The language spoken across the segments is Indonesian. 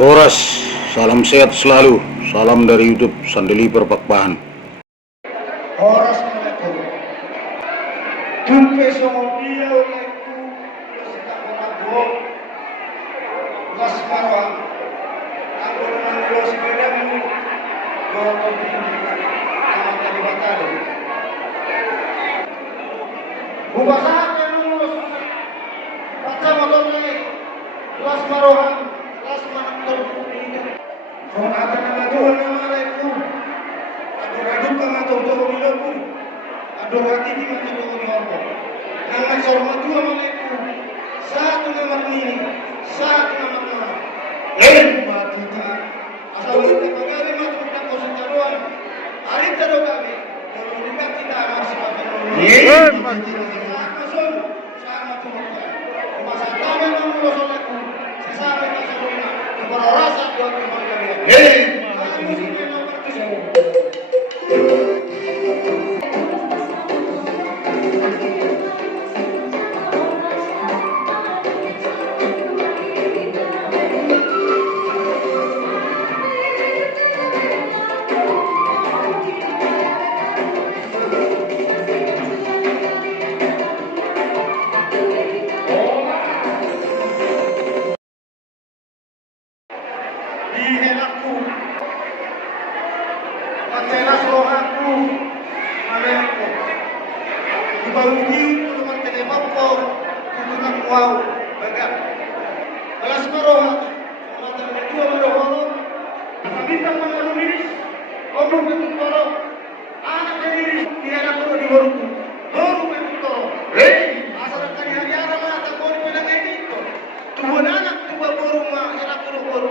Horas, salam sehat selalu. Salam dari YouTube Sandeliver Pakpahan. Horas malaku. Tunke somodia olehku sedang menabur las marwah. Aku menanggung sepedamu. Kau berpindah sama tadi batalo. Bubasahnya lulus. Baca motor lagi. Las marwah. Las manaktur. Sonata nama Tuhan nama alaiku. Aduh kama toto miloku. Aduh hati di mata toto miloku. Nama sorma Tuhan alaiku. Satu nama ini. Satu nama Tuhan. Mati tak. Asal kita pagari masuk tak kosong jaruan. Hari tado kami. Kalau dekat kita masih pakai mati. Masuk. Sama Tuhan. Masa kami mengulos olehku. Sesama kita rumah. Berorasa buat kembali kalian. Dihelaku, matelas rohaku, maleko. Dibaugi untuk menteri mampu, tutunan wow, bagat. Kelas merohat, materi dua merohat. Bintang mengalu miris, omong betul toro. Anak miris, tiada perlu dibaruku. Baru betul toro. Asal kali hari-hari mata kau bilang itu. Tuhan anak tua baru mah, anak perlu baru.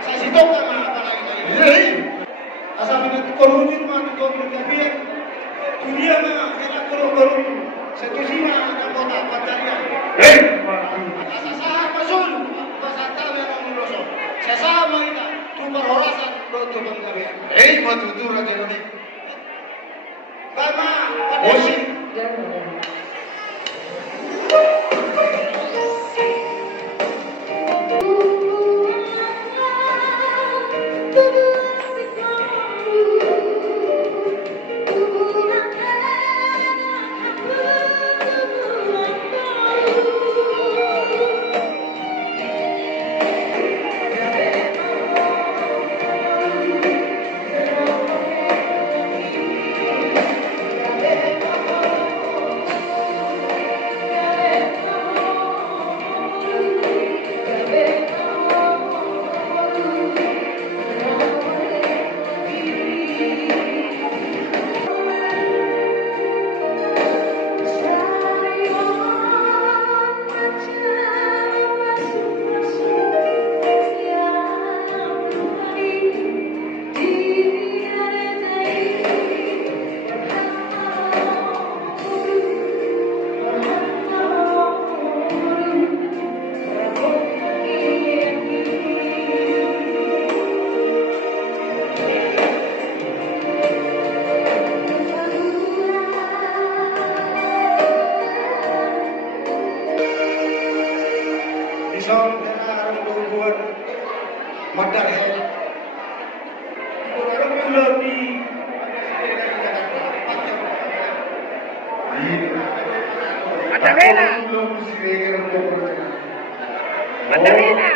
Saya situ kan apa lagi? Asal kita korupsi mah itu berlebihan. Dunia mah enak baru. Satu sih mah ada kota Pattaya. Asal sah masul, masa tahu yang mengulos. Saya sama kita, tu berhorasan do tu bangkabian. Mau tutur aja ni. Bama, posisi. Isang kenarang tubuhan madahil. Orang yang lebih Madalena. Madalena.